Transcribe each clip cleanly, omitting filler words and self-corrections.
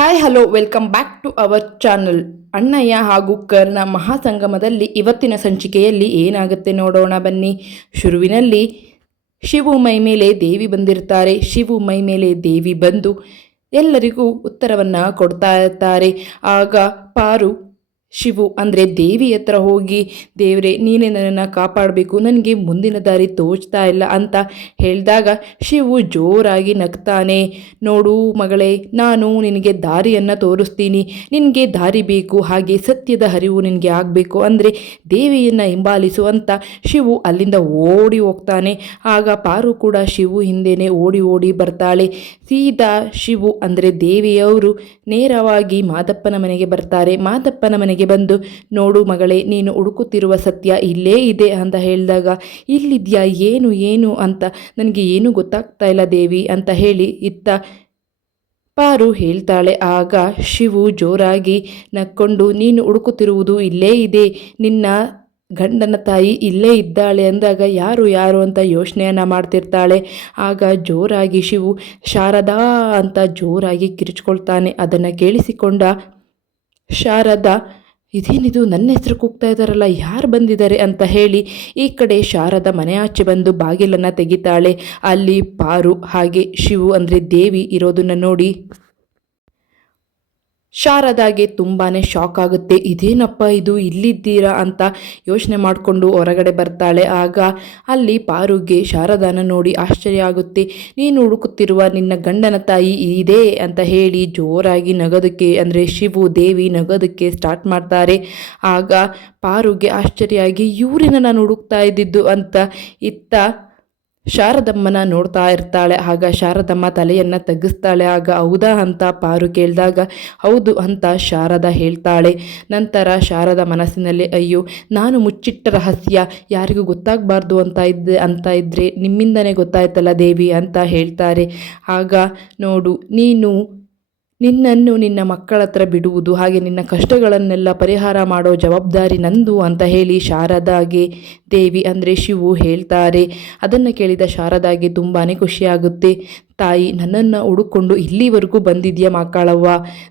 Hi hello welcome back to our channel. Annayya ಹಾಗೂ ಕರ್ಣ ಮಹಾಸಂಗಮದಲ್ಲಿ ಇವತ್ತಿನ ಸಂಚಿಕೆಯಲ್ಲಿ ಏನಾಗುತ್ತೆ ನೋಡೋಣ ಬನ್ನಿ. ಶುರುವಿನಲ್ಲಿ ಶಿವು ಮೈ ಮೇಲೆ ದೇವಿ ಬಂದಿರ್ತಾರೆ. ಶಿವು ಮೈ ಮೇಲೆ ದೇವಿ ಬಂದು ಎಲ್ಲರಿಗೂ ಉತ್ತರವನ್ನು ಕೊಡ್ತಾ ಇರ್ತಾರೆ. ಆಗ ಪಾರು ಶಿವು ಅಂದರೆ ದೇವಿ ಹತ್ರ ಹೋಗಿ, ದೇವರೇ ನೀನೇ ನನ್ನನ್ನು ಕಾಪಾಡಬೇಕು, ನನಗೆ ಮುಂದಿನ ದಾರಿ ತೋಚ್ತಾ ಇಲ್ಲ ಅಂತ ಹೇಳಿದಾಗ ಶಿವು ಜೋರಾಗಿ ನಗ್ತಾನೆ. ನೋಡು ಮಗಳೇ, ನಾನು ನಿನಗೆ ದಾರಿಯನ್ನು ತೋರಿಸ್ತೀನಿ. ನಿನಗೆ ದಾರಿ ಬೇಕು, ಹಾಗೆ ಸತ್ಯದ ಹರಿವು ನಿನಗೆ ಆಗಬೇಕು ಅಂದರೆ ದೇವಿಯನ್ನು ಹಿಂಬಾಲಿಸು ಅಂತ ಶಿವು ಅಲ್ಲಿಂದ ಓಡಿ ಹೋಗ್ತಾನೆ. ಆಗ ಪಾರು ಕೂಡ ಶಿವು ಹಿಂದೆನೇ ಓಡಿ ಓಡಿ ಬರ್ತಾಳೆ. ಸೀದಾ ಶಿವು ಅಂದರೆ ದೇವಿಯವರು ನೇರವಾಗಿ ಮಾದಪ್ಪನ ಮನೆಗೆ ಬರ್ತಾರೆ. ಮಾದಪ್ಪನ ಮನೆಗೆ ಬಂದು, ನೋಡು ಮಗಳೇ, ನೀನು ಹುಡುಕುತ್ತಿರುವ ಸತ್ಯ ಇಲ್ಲೇ ಇದೆ ಅಂತ ಹೇಳಿದಾಗ, ಇಲ್ಲಿದ್ಯಾ, ಏನು ಅಂತ ನನಗೆ ಏನೂ ಗೊತ್ತಾಗ್ತಾ ಇಲ್ಲ ದೇವಿ ಅಂತ ಹೇಳಿ ಇತ್ತ ಪಾರು ಹೇಳ್ತಾಳೆ. ಆಗ ಶಿವು ಜೋರಾಗಿ ನಕ್ಕೊಂಡು, ನೀನು ಹುಡುಕುತ್ತಿರುವುದು ಇಲ್ಲೇ ಇದೆ, ನಿನ್ನ ಗಂಡನ ತಾಯಿ ಇಲ್ಲೇ ಇದ್ದಾಳೆ ಅಂದಾಗ ಯಾರು ಅಂತ ಯೋಚನೆಯನ್ನು ಮಾಡ್ತಿರ್ತಾಳೆ. ಆಗ ಜೋರಾಗಿ ಶಿವು ಶಾರದಾ ಅಂತ ಜೋರಾಗಿ ಕಿರಿಚ್ಕೊಳ್ತಾನೆ. ಅದನ್ನು ಕೇಳಿಸಿಕೊಂಡ ಶಾರದಾ, ಇದೇನಿದು, ನನ್ನ ಹೆಸರು ಕೂಗ್ತಾ ಇದ್ದಾರಲ್ಲ, ಯಾರು ಬಂದಿದ್ದಾರೆ ಅಂತ ಹೇಳಿ ಈ ಕಡೆ ಶಾರದ ಮನೆ ಆಚೆ ಬಂದು ಬಾಗಿಲನ್ನು ತೆಗಿತಾಳೆ. ಅಲ್ಲಿ ಪಾರು ಹಾಗೆ ಶಿವು ಅಂದರೆ ದೇವಿ ಇರೋದನ್ನು ನೋಡಿ ಶಾರದಾಗೆ ತುಂಬಾ ಶಾಕ್ ಆಗುತ್ತೆ. ಇದೇನಪ್ಪ ಇದು, ಇಲ್ಲಿದ್ದೀರಾ ಅಂತ ಯೋಚನೆ ಮಾಡಿಕೊಂಡು ಹೊರಗಡೆ ಬರ್ತಾಳೆ. ಆಗ ಅಲ್ಲಿ ಪಾರುಗೆ ಶಾರದಾನ ನೋಡಿ ಆಶ್ಚರ್ಯ ಆಗುತ್ತೆ. ನೀನು ಹುಡುಕುತ್ತಿರುವ ನಿನ್ನ ಗಂಡನ ತಾಯಿ ಇದೆ ಅಂತ ಹೇಳಿ ಜೋರಾಗಿ ನಗೋದಕ್ಕೆ ಅಂದರೆ ಶಿವು ದೇವಿ ನಗೋದಕ್ಕೆ ಸ್ಟಾರ್ಟ್ ಮಾಡ್ತಾರೆ. ಆಗ ಪಾರುಗೆ ಆಶ್ಚರ್ಯ ಆಗಿ, ಇವರನ್ನ ನಾನು ಹುಡುಕ್ತಾ ಇದ್ದಿದ್ದು ಅಂತ ಇತ್ತ ಶಾರದಮ್ಮನ ನೋಡ್ತಾ ಇರ್ತಾಳೆ. ಆಗ ಶಾರದಮ್ಮ ತಲೆಯನ್ನು ತಗ್ಗಿಸ್ತಾಳೆ. ಆಗ ಹೌದಾ ಅಂತ ಪಾರು ಕೇಳಿದಾಗ ಹೌದು ಅಂತ ಶಾರದಾ ಹೇಳ್ತಾಳೆ. ನಂತರ ಶಾರದ ಮನಸ್ಸಿನಲ್ಲಿ, ಅಯ್ಯೋ, ನಾನು ಮುಚ್ಚಿಟ್ಟ ರಹಸ್ಯ ಯಾರಿಗೂ ಗೊತ್ತಾಗಬಾರ್ದು ಅಂತ ಇದ್ದರೆ ನಿಮ್ಮಿಂದನೇ ಗೊತ್ತಾಯ್ತಲ್ಲ ದೇವಿ ಅಂತ ಹೇಳ್ತಾರೆ. ಆಗ ನೋಡು, ನಿನ್ನನ್ನು ನಿನ್ನ ಮಕ್ಕಳ ಹತ್ರ ಬಿಡುವುದು, ಹಾಗೆ ನಿನ್ನ ಕಷ್ಟಗಳನ್ನೆಲ್ಲ ಪರಿಹಾರ ಮಾಡೋ ಜವಾಬ್ದಾರಿ ನಂದು ಅಂತ ಹೇಳಿ ಶಾರದಾಗೆ ದೇವಿ ಅಂದರೆ ಶಿವು ಹೇಳ್ತಾರೆ. ಅದನ್ನು ಕೇಳಿದ ಶಾರದಾಗೆ ತುಂಬಾ ಖುಷಿಯಾಗುತ್ತೆ. ತಾಯಿ, ನನ್ನನ್ನು ಹುಡುಕೊಂಡು ಇಲ್ಲಿವರೆಗೂ ಬಂದಿದೆಯಾ ಮಕ್ಕಳವ್ವ,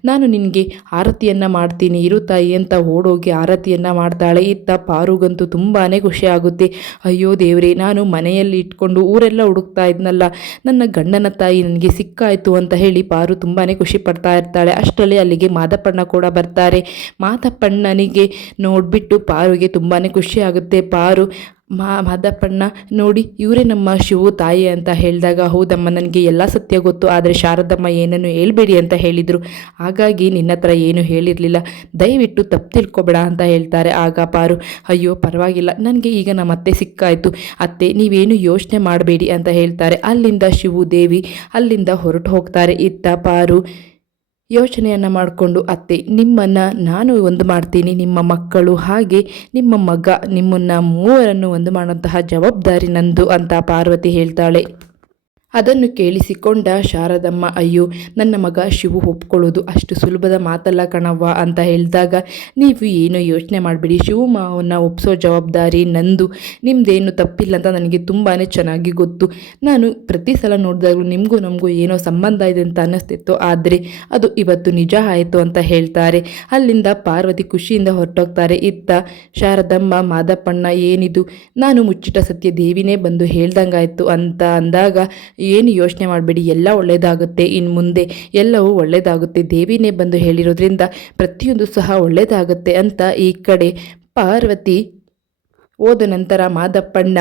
ನಾನು ನಿನಗೆ ಆರತಿಯನ್ನು ಮಾಡ್ತೀನಿ ಇರು ತಾಯಿ ಅಂತ ಓಡೋಗಿ ಆರತಿಯನ್ನು ಮಾಡ್ತಾಳೆ. ಇತ್ತ ಪಾರುಗಂತೂ ತುಂಬಾ ಖುಷಿಯಾಗುತ್ತೆ. ಅಯ್ಯೋ ದೇವರೇ, ನಾನು ಮನೆಯಲ್ಲಿ ಇಟ್ಕೊಂಡು ಊರೆಲ್ಲ ಹುಡುಕ್ತಾ ಇದ್ನಲ್ಲ, ನನ್ನ ಗಂಡನ ತಾಯಿ ನನಗೆ ಸಿಕ್ಕಾಯಿತು ಅಂತ ಹೇಳಿ ಪಾರು ತುಂಬಾ ಖುಷಿ ಪಡ್ತಾ ಇರ್ತಾಳೆ. ಅಷ್ಟರಲ್ಲಿ ಅಲ್ಲಿಗೆ ಮಾದಪ್ಪಣ್ಣ ಕೂಡ ಬರ್ತಾರೆ. ಮಾದಪ್ಪಣ್ಣನಿಗೆ ನೋಡಿಬಿಟ್ಟು ಪಾರುಗೆ ತುಂಬಾ ಖುಷಿಯಾಗುತ್ತೆ. ಪಾರು, ಮಾದಪ್ಪಣ್ಣ ನೋಡಿ, ಇವರೇ ನಮ್ಮ ಶಿವು ತಾಯಿ ಅಂತ ಹೇಳಿದಾಗ, ಹೌದಮ್ಮ, ನನಗೆ ಎಲ್ಲ ಸತ್ಯ ಗೊತ್ತು, ಆದರೆ ಶಾರದಮ್ಮ ಏನನ್ನು ಹೇಳ್ಬೇಡಿ ಅಂತ ಹೇಳಿದರು, ಹಾಗಾಗಿ ನಿನ್ನ ಹತ್ರ ಏನು ಹೇಳಿರಲಿಲ್ಲ, ದಯವಿಟ್ಟು ತಪ್ಪು ತಿಳ್ಕೊಬೇಡ ಅಂತ ಹೇಳ್ತಾರೆ. ಆಗ ಪಾರು, ಅಯ್ಯೋ ಪರವಾಗಿಲ್ಲ, ನನಗೆ ಈಗ ನಮ್ಮ ಅತ್ತೆ ಸಿಕ್ಕಾಯಿತು, ಅತ್ತೆ ನೀವೇನು ಯೋಚನೆ ಮಾಡಬೇಡಿ ಅಂತ ಹೇಳ್ತಾರೆ. ಅಲ್ಲಿಂದ ಶಿವು ದೇವಿ ಅಲ್ಲಿಂದ ಹೊರಟು ಹೋಗ್ತಾರೆ. ಇತ್ತ ಪಾರು ಯೋಚನೆಯನ್ನು ಮಾಡಿಕೊಂಡು, ಅತ್ತೆ, ನಿಮ್ಮನ್ನು ನಾನು ಒಂದು ಮಾಡ್ತೀನಿ, ನಿಮ್ಮ ಮಕ್ಕಳು ಹಾಗೆ ನಿಮ್ಮ ಮಗ, ನಿಮ್ಮನ್ನು ಮೂವರನ್ನು ಒಂದು ಮಾಡುವಂತಹ ಜವಾಬ್ದಾರಿ ನಂದು ಅಂತ ಪಾರ್ವತಿ ಹೇಳ್ತಾಳೆ. ಅದನ್ನು ಕೇಳಿಸಿಕೊಂಡ ಶಾರದಮ್ಮ, ಅಯ್ಯೋ, ನನ್ನ ಮಗ ಶಿವು ಒಪ್ಕೊಳ್ಳೋದು ಅಷ್ಟು ಸುಲಭದ ಮಾತಲ್ಲ ಕಣವ್ವ ಅಂತ ಹೇಳಿದಾಗ, ನೀವು ಏನೋ ಯೋಚನೆ ಮಾಡಬೇಡಿ, ಶಿವು ಮಾವನ್ನ ಒಪ್ಪಿಸೋ ಜವಾಬ್ದಾರಿ ನಂದು, ನಿಮ್ಮದೇನು ತಪ್ಪಿಲ್ಲ ಅಂತ ನನಗೆ ತುಂಬಾ ಚೆನ್ನಾಗಿ ಗೊತ್ತು. ನಾನು ಪ್ರತಿ ಸಲ ನೋಡಿದಾಗಲೂ ನಿಮಗೂ ನಮಗೂ ಏನೋ ಸಂಬಂಧ ಇದೆ ಅಂತ ಅನ್ನಿಸ್ತಿತ್ತು, ಆದರೆ ಅದು ಇವತ್ತು ನಿಜ ಆಯಿತು ಅಂತ ಹೇಳ್ತಾರೆ. ಅಲ್ಲಿಂದ ಪಾರ್ವತಿ ಖುಷಿಯಿಂದ ಹೊರಟೋಗ್ತಾರೆ. ಇತ್ತ ಶಾರದಮ್ಮ, ಮಾದಪ್ಪಣ್ಣ, ಏನಿದು, ನಾನು ಮುಚ್ಚಿಟ ಸತ್ಯ ದೇವಿನೇ ಬಂದು ಹೇಳ್ದಂಗಾಯ್ತು ಅಂತ ಅಂದಾಗ, ಏನು ಯೋಚನೆ ಮಾಡಬೇಡಿ, ಎಲ್ಲ ಒಳ್ಳೆಯದಾಗುತ್ತೆ, ಇನ್ನು ಮುಂದೆ ಎಲ್ಲವೂ ಒಳ್ಳೆಯದಾಗುತ್ತೆ, ದೇವಿನೇ ಬಂದು ಹೇಳಿರೋದ್ರಿಂದ ಪ್ರತಿಯೊಂದು ಸಹ ಒಳ್ಳೆಯದಾಗುತ್ತೆ ಅಂತ ಈ ಕಡೆ ಪಾರ್ವತಿ ಹೋದ ನಂತರ ಮಾದಪ್ಪಣ್ಣ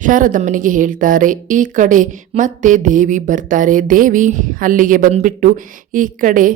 ಶಾರದಮ್ಮನಿಗೆ ಹೇಳ್ತಾರೆ. ಈ ಕಡೆ ಮತ್ತೆ ದೇವಿ ಬರ್ತಾರೆ. ದೇವಿ ಅಲ್ಲಿಗೆ ಬಂದುಬಿಟ್ಟು ಈ ಕಡೆ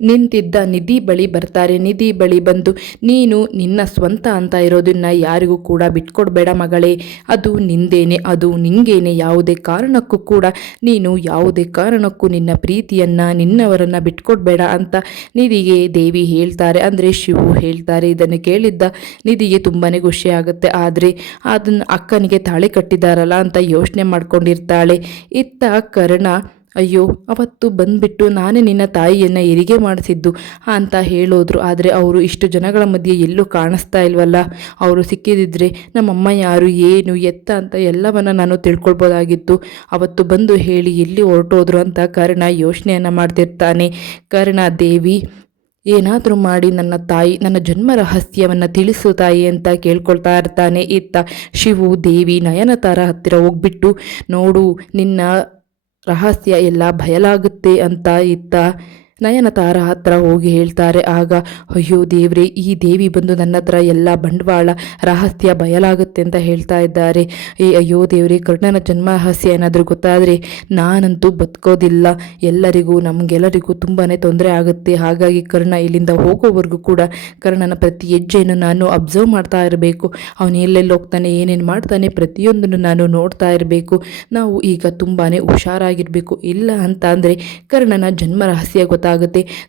ನಿಂತಿದ್ದ ನಿಧಿ ಬಳಿ ಬರ್ತಾರೆ. ನಿಧಿ ಬಳಿ ಬಂದು, ನೀನು ನಿನ್ನ ಸ್ವಂತ ಅಂತ ಇರೋದನ್ನು ಯಾರಿಗೂ ಕೂಡ ಬಿಟ್ಕೊಡ್ಬೇಡ ಮಗಳೇ, ಅದು ನಿಂದೇನೆ, ಅದು ನಿಂಗೇನೆ, ಯಾವುದೇ ಕಾರಣಕ್ಕೂ ಕೂಡ ನೀನು ಯಾವುದೇ ಕಾರಣಕ್ಕೂ ನಿನ್ನ ಪ್ರೀತಿಯನ್ನು ನಿನ್ನವರನ್ನು ಬಿಟ್ಕೊಡ್ಬೇಡ ಅಂತ ನಿಧಿಗೆ ದೇವಿ ಹೇಳ್ತಾರೆ, ಅಂದರೆ ಶಿವು ಹೇಳ್ತಾರೆ. ಇದನ್ನು ಕೇಳಿದ್ದ ನಿಧಿಗೆ ತುಂಬಾ ಖುಷಿಯಾಗುತ್ತೆ. ಆದರೆ ಅದನ್ನು ಅಕ್ಕನಿಗೆ ತಾಳಿ ಕಟ್ಟಿದಾರಲ್ಲ ಅಂತ ಯೋಚನೆ ಮಾಡ್ಕೊಂಡಿರ್ತಾಳೆ. ಇತ್ತ ಕರ್ಣ ಅಯ್ಯೋ ಅವತ್ತು ಬಂದ್ಬಿಟ್ಟು ನಾನೇ ನಿನ್ನ ತಾಯಿಯನ್ನು ಹೆರಿಗೆ ಮಾಡಿಸಿದ್ದು ಅಂತ ಹೇಳೋದ್ರು. ಆದರೆ ಅವರು ಇಷ್ಟು ಜನಗಳ ಮಧ್ಯೆ ಎಲ್ಲೂ ಕಾಣಿಸ್ತಾ ಇಲ್ವಲ್ಲ, ಅವರು ಸಿಕ್ಕಿದಿದ್ರೆ ನಮ್ಮಮ್ಮ ಯಾರು ಏನು ಎತ್ತ ಅಂತ ಎಲ್ಲವನ್ನ ನಾನು ತಿಳ್ಕೊಳ್ಬೋದಾಗಿತ್ತು. ಅವತ್ತು ಬಂದು ಹೇಳಿ ಎಲ್ಲಿ ಹೊರಟೋದ್ರು ಅಂತ ಕರ್ಣ ಯೋಚನೆಯನ್ನು ಮಾಡ್ತಿರ್ತಾನೆ. ಕರ್ಣ ದೇವಿ ಏನಾದರೂ ಮಾಡಿ ನನ್ನ ತಾಯಿ ನನ್ನ ಜನ್ಮ ರಹಸ್ಯವನ್ನು ತಿಳಿಸು ತಾಯಿ ಅಂತ ಕೇಳ್ಕೊಳ್ತಾ ಇರ್ತಾನೆ. ಇತ್ತ ಶಿವು ದೇವಿ ನಯನತಾರ ಹತ್ತಿರ ಹೋಗ್ಬಿಟ್ಟು ನೋಡು ನಿನ್ನ ರಹಸ್ಯ ಎಲ್ಲ ಬಯಲಾಗುತ್ತೆ ಅಂತ ಇತ್ತ ನಯನತಾರ ಹತ್ರ ಹೋಗಿ ಹೇಳ್ತಾರೆ. ಆಗ ಅಯ್ಯೋ ದೇವ್ರೆ, ಈ ದೇವಿ ಬಂದು ನನ್ನ ಹತ್ರ ಎಲ್ಲ ಬಂಡವಾಳ ರಹಸ್ಯ ಬಯಲಾಗುತ್ತೆ ಅಂತ ಹೇಳ್ತಾ ಇದ್ದಾರೆ. ಅಯ್ಯೋ ದೇವ್ರೆ, ಕರ್ಣನ ಜನ್ಮ ರಹಸ್ಯ ಏನಾದರೂ ಗೊತ್ತಾದರೆ ನಾನಂತೂ ಬದುಕೋದಿಲ್ಲ, ಎಲ್ಲರಿಗೂ ನಮಗೆಲ್ಲರಿಗೂ ತುಂಬಾ ತೊಂದರೆ ಆಗುತ್ತೆ. ಹಾಗಾಗಿ ಕರ್ಣ ಇಲ್ಲಿಂದ ಹೋಗೋವರೆಗೂ ಕೂಡ ಕರ್ಣನ ಪ್ರತಿ ಹೆಜ್ಜೆಯನ್ನು ನಾನು ಅಬ್ಸರ್ವ್ ಮಾಡ್ತಾ ಇರಬೇಕು. ಅವನು ಎಲ್ಲೆಲ್ಲಿ ಹೋಗ್ತಾನೆ, ಏನೇನು ಮಾಡ್ತಾನೆ, ಪ್ರತಿಯೊಂದನ್ನು ನಾನು ನೋಡ್ತಾ ಇರಬೇಕು. ನಾವು ಈಗ ತುಂಬಾ ಹುಷಾರಾಗಿರಬೇಕು. ಇಲ್ಲ ಅಂತ ಅಂದರೆ ಕರ್ಣನ ಜನ್ಮ ರಹಸ್ಯ ಗೊತ್ತಾಗುತ್ತೆ,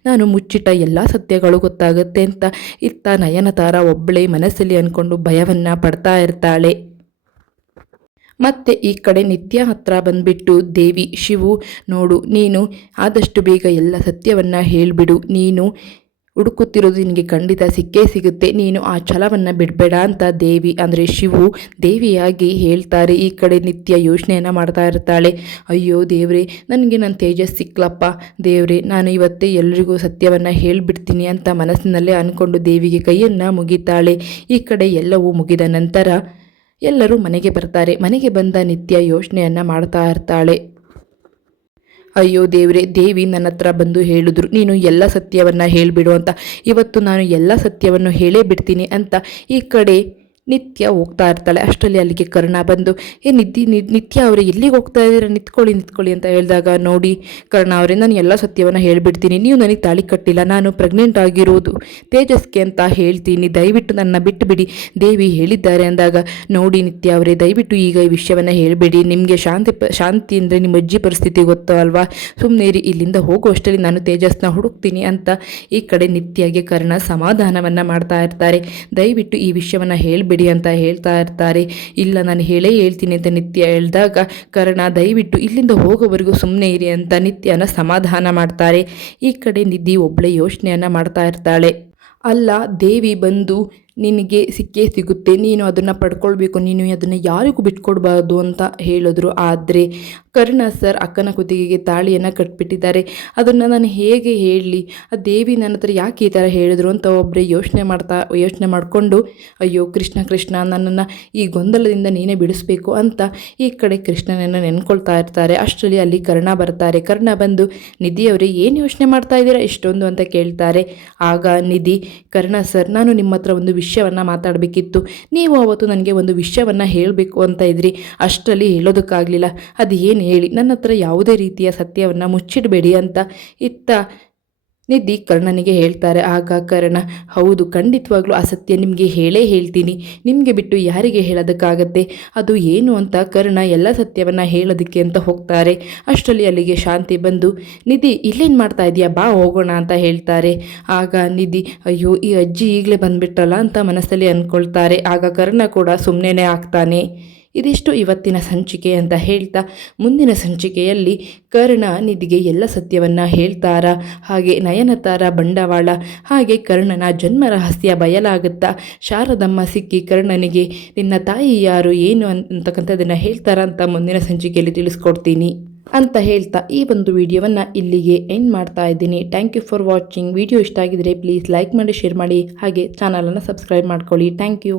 ನಾನು ಮುಚ್ಚಿಟ್ಟ ಎಲ್ಲ ಸತ್ಯಗಳು ಗೊತ್ತಾಗುತ್ತೆ ಅಂತ ಇತ್ತ ನಯನತಾರ ಒಬ್ಬಳೇ ಮನಸ್ಸಲ್ಲಿ ಅಂದ್ಕೊಂಡು ಭಯವನ್ನ ಪಡ್ತಾ ಇರ್ತಾಳೆ. ಮತ್ತೆ ಈ ಕಡೆ ನಿತ್ಯ ಹತ್ರ ಬಂದ್ಬಿಟ್ಟು ದೇವಿ ಶಿವು ನೋಡು, ನೀನು ಆದಷ್ಟು ಬೇಗ ಎಲ್ಲ ಸತ್ಯವನ್ನ ಹೇಳಿಬಿಡು, ನೀನು ಹುಡುಕುತ್ತಿರೋದು ನಿನಗೆ ಖಂಡಿತ ಸಿಕ್ಕೇ ಸಿಗುತ್ತೆ, ನೀನು ಆ ಛಲವನ್ನು ಬಿಡಬೇಡ ಅಂತ ದೇವಿ ಅಂದರೆ ಶಿವು ದೇವಿಯಾಗಿ ಹೇಳ್ತಾರೆ. ಈ ಕಡೆ ನಿತ್ಯ ಯೋಚನೆಯನ್ನು ಮಾಡ್ತಾ ಇರ್ತಾಳೆ. ಅಯ್ಯೋ ದೇವ್ರೆ, ನನಗೆ ನನ್ನ ತೇಜಸ್ ಸಿಕ್ಲಪ್ಪ ದೇವ್ರೆ, ನಾನು ಇವತ್ತೇ ಎಲ್ರಿಗೂ ಸತ್ಯವನ್ನು ಹೇಳಿಬಿಡ್ತೀನಿ ಅಂತ ಮನಸ್ಸಿನಲ್ಲೇ ಅಂದ್ಕೊಂಡು ದೇವಿಗೆ ಕೈಯನ್ನು ಮುಗಿತಾಳೆ. ಈ ಕಡೆ ಎಲ್ಲವೂ ಮುಗಿದ ನಂತರ ಎಲ್ಲರೂ ಮನೆಗೆ ಬರ್ತಾರೆ. ಮನೆಗೆ ಬಂದ ನಿತ್ಯ ಯೋಚನೆಯನ್ನು ಮಾಡ್ತಾ ಇರ್ತಾಳೆ. ಅಯ್ಯೋ ದೇವ್ರೆ, ದೇವಿ ನನ್ನ ಹತ್ರ ಬಂದು ಹೇಳಿದ್ರು ನೀನು ಎಲ್ಲ ಸತ್ಯವನ್ನು ಹೇಳಿಬಿಡು ಅಂತ. ಇವತ್ತು ನಾನು ಎಲ್ಲ ಸತ್ಯವನ್ನು ಹೇಳೇ ಬಿಡ್ತೀನಿ ಅಂತ ಈ ಕಡೆ ನಿತ್ಯ ಹೋಗ್ತಾ ಇರ್ತಾಳೆ. ಅಷ್ಟರಲ್ಲಿ ಅಲ್ಲಿಗೆ ಕರ್ಣ ಬಂದು ನಿತ್ಯ ಅವರೇ ಎಲ್ಲಿಗೆ ಹೋಗ್ತಾ ಇದ್ದೀರಾ, ನಿಂತ್ಕೊಳ್ಳಿ ಅಂತ ಹೇಳಿದಾಗ, ನೋಡಿ ಕರ್ಣ ಅವರೇ, ನಾನು ಎಲ್ಲ ಸತ್ಯವನ್ನು ಹೇಳಿಬಿಡ್ತೀನಿ, ನೀವು ನನಗೆ ತಾಳಿ ಕಟ್ಟಿಲ್ಲ, ನಾನು ಪ್ರೆಗ್ನೆಂಟ್ ಆಗಿರೋದು ತೇಜಸ್ಗೆ ಅಂತ ಹೇಳ್ತೀನಿ, ದಯವಿಟ್ಟು ನನ್ನ ಬಿಟ್ಟು ಬಿಡಿ, ದೇವಿ ಹೇಳಿದ್ದಾರೆ ಅಂದಾಗ, ನೋಡಿ ನಿತ್ಯ ಅವರೇ, ದಯವಿಟ್ಟು ಈಗ ಈ ವಿಷಯವನ್ನು ಹೇಳಿಬಿಡಿ, ನಿಮಗೆ ಶಾಂತಿ ಅಂದರೆ ನಿಮ್ಮ ಅಜ್ಜಿ ಪರಿಸ್ಥಿತಿ ಗೊತ್ತೋ ಅಲ್ವಾ, ಸುಮ್ಮನೆ ಇಲ್ಲಿಂದ ಹೋಗುವಷ್ಟರಲ್ಲಿ ನಾನು ತೇಜಸ್ನ ಹುಡುಕ್ತೀನಿ ಅಂತ ಈ ಕಡೆ ನಿತ್ಯಗೆ ಕರ್ಣ ಸಮಾಧಾನವನ್ನು ಮಾಡ್ತಾ ಇರ್ತಾರೆ. ದಯವಿಟ್ಟು ಈ ವಿಷಯವನ್ನು ಹೇಳಿಬಿಡಿ ಅಂತ ಹೇಳ್ತಾ ಇರ್ತಾರೆ. ಇಲ್ಲ, ನಾನು ಹೇಳ್ತೀನಿ ಅಂತ ನಿತ್ಯ ಹೇಳಿದಾಗ ಕರ್ಣ ದಯವಿಟ್ಟು ಇಲ್ಲಿಂದ ಹೋಗೋವರೆಗೂ ಸುಮ್ಮನೆ ಇರಿ ಅಂತ ನಿತ್ಯನ ಸಮಾಧಾನ ಮಾಡ್ತಾರೆ. ಈ ಕಡೆ ನಿಧಿ ಒಬ್ಬಳೇ ಯೋಚನೆಯನ್ನು ಮಾಡ್ತಾ ಇರ್ತಾಳೆ. ಅಲ್ಲ, ದೇವಿ ಬಂದು ನಿನಗೆ ಸಿಕ್ಕೇ ಸಿಗುತ್ತೆ, ನೀನು ಅದನ್ನು ಪಡ್ಕೊಳ್ಬೇಕು, ನೀನು ಅದನ್ನು ಯಾರಿಗೂ ಬಿಟ್ಕೊಡ್ಬಾರ್ದು ಅಂತ ಹೇಳಿದ್ರು. ಆದರೆ ಕರ್ಣ ಸರ್ ಅಕ್ಕನ ಕುತ್ತಿಗೆಗೆ ತಾಳಿಯನ್ನು ಕಟ್ಬಿಟ್ಟಿದ್ದಾರೆ, ಅದನ್ನು ನಾನು ಹೇಗೆ ಹೇಳಲಿ, ಆ ದೇವಿ ನನ್ನ ಹತ್ರ ಯಾಕೆ ಈ ಥರ ಹೇಳಿದ್ರು ಅಂತ ಒಬ್ಬರೇ ಯೋಚನೆ ಮಾಡಿಕೊಂಡು, ಅಯ್ಯೋ ಕೃಷ್ಣ ನನ್ನನ್ನು ಈ ಗೊಂದಲದಿಂದ ನೀನೇ ಬಿಡಿಸ್ಬೇಕು ಅಂತ ಈ ಕಡೆ ಕೃಷ್ಣನನ್ನು ನೆನ್ಕೊಳ್ತಾ ಇರ್ತಾರೆ. ಅಷ್ಟರಲ್ಲಿ ಅಲ್ಲಿ ಕರ್ಣ ಬರ್ತಾರೆ. ಕರ್ಣ ಬಂದು ನಿಧಿಯವರೇ ಏನು ಯೋಚನೆ ಮಾಡ್ತಾ ಇದ್ದೀರಾ ಇಷ್ಟೊಂದು ಅಂತ ಕೇಳ್ತಾರೆ. ಆಗ ನಿಧಿ, ಕರ್ಣ ಸರ್, ನಾನು ನಿಮ್ಮ ಹತ್ರ ಒಂದು ವಿಷಯವನ್ನು ಮಾತಾಡಬೇಕಿತ್ತು, ನೀವು ಅವತ್ತು ನನಗೆ ಒಂದು ವಿಷಯವನ್ನು ಹೇಳಬೇಕು ಅಂತ ಇದ್ರಿ, ಅಷ್ಟರಲ್ಲಿ ಹೇಳೋದಕ್ಕಾಗಲಿಲ್ಲ, ಅದು ಏನು ಹೇಳಿ, ನನ್ನ ಹತ್ರ ಯಾವುದೇ ರೀತಿಯ ಸತ್ಯವನ್ನು ಮುಚ್ಚಿಡಬೇಡಿ ಅಂತ ಇತ್ತ ನಿಧಿ ಕರ್ಣನಿಗೆ ಹೇಳ್ತಾರೆ. ಆಗ ಕರ್ಣ, ಹೌದು ಖಂಡಿತವಾಗ್ಲೂ ಆ ಸತ್ಯ ನಿಮಗೆ ಹೇಳ್ತೀನಿ, ನಿಮಗೆ ಬಿಟ್ಟು ಯಾರಿಗೆ ಹೇಳೋದಕ್ಕಾಗತ್ತೆ, ಅದು ಏನು ಅಂತ ಕರ್ಣ ಎಲ್ಲ ಸತ್ಯವನ್ನು ಹೇಳೋದಕ್ಕೆ ಅಂತ ಹೋಗ್ತಾರೆ. ಅಷ್ಟರಲ್ಲಿ ಅಲ್ಲಿಗೆ ಶಾಂತಿ ಬಂದು, ನಿಧಿ ಇಲ್ಲೇನು ಮಾಡ್ತಾ ಇದೆಯಾ, ಬಾ ಹೋಗೋಣ ಅಂತ ಹೇಳ್ತಾರೆ. ಆಗ ನಿಧಿ, ಅಯ್ಯೋ ಈ ಅಜ್ಜಿ ಈಗಲೇ ಬಂದುಬಿಟ್ರಲ್ಲ ಅಂತ ಮನಸ್ಸಲ್ಲಿ ಅಂದ್ಕೊಳ್ತಾರೆ. ಆಗ ಕರ್ಣ ಕೂಡ ಸುಮ್ಮನೆ ಆಗ್ತಾನೆ. ಇದಿಷ್ಟು ಇವತ್ತಿನ ಸಂಚಿಕೆ ಅಂತ ಹೇಳ್ತಾ ಮುಂದಿನ ಸಂಚಿಕೆಯಲ್ಲಿ ಕರ್ಣ ನಿಧಿಗೆ ಎಲ್ಲ ಸತ್ಯವನ್ನು ಹೇಳ್ತಾರಾ, ಹಾಗೆ ನಯನತಾರ ಬಂಡವಾಳ, ಹಾಗೆ ಕರ್ಣನ ಜನ್ಮ ರಹಸ್ಯ ಬಯಲಾಗುತ್ತಾ, ಶಾರದಮ್ಮ ಸಿಕ್ಕಿ ಕರ್ಣನಿಗೆ ನಿನ್ನ ತಾಯಿ ಯಾರು ಏನು ಅಂತಕ್ಕಂಥದ್ದನ್ನು ಹೇಳ್ತಾರ ಅಂತ ಮುಂದಿನ ಸಂಚಿಕೆಯಲ್ಲಿ ತಿಳಿಸ್ಕೊಡ್ತೀನಿ ಅಂತ ಹೇಳ್ತಾ ಈ ಒಂದು ವಿಡಿಯೋವನ್ನು ಇಲ್ಲಿಗೆ ಎಂಡ್ ಮಾಡ್ತಾ ಇದ್ದೀನಿ. Thank you for watching. Video ಇಷ್ಟ ಆಗಿದರೆ ಪ್ಲೀಸ್ ಲೈಕ್ ಮಾಡಿ, ಶೇರ್ ಮಾಡಿ, ಹಾಗೆ ಚಾನಲನ್ನು ಸಬ್ಸ್ಕ್ರೈಬ್ ಮಾಡ್ಕೊಳ್ಳಿ. Thank you.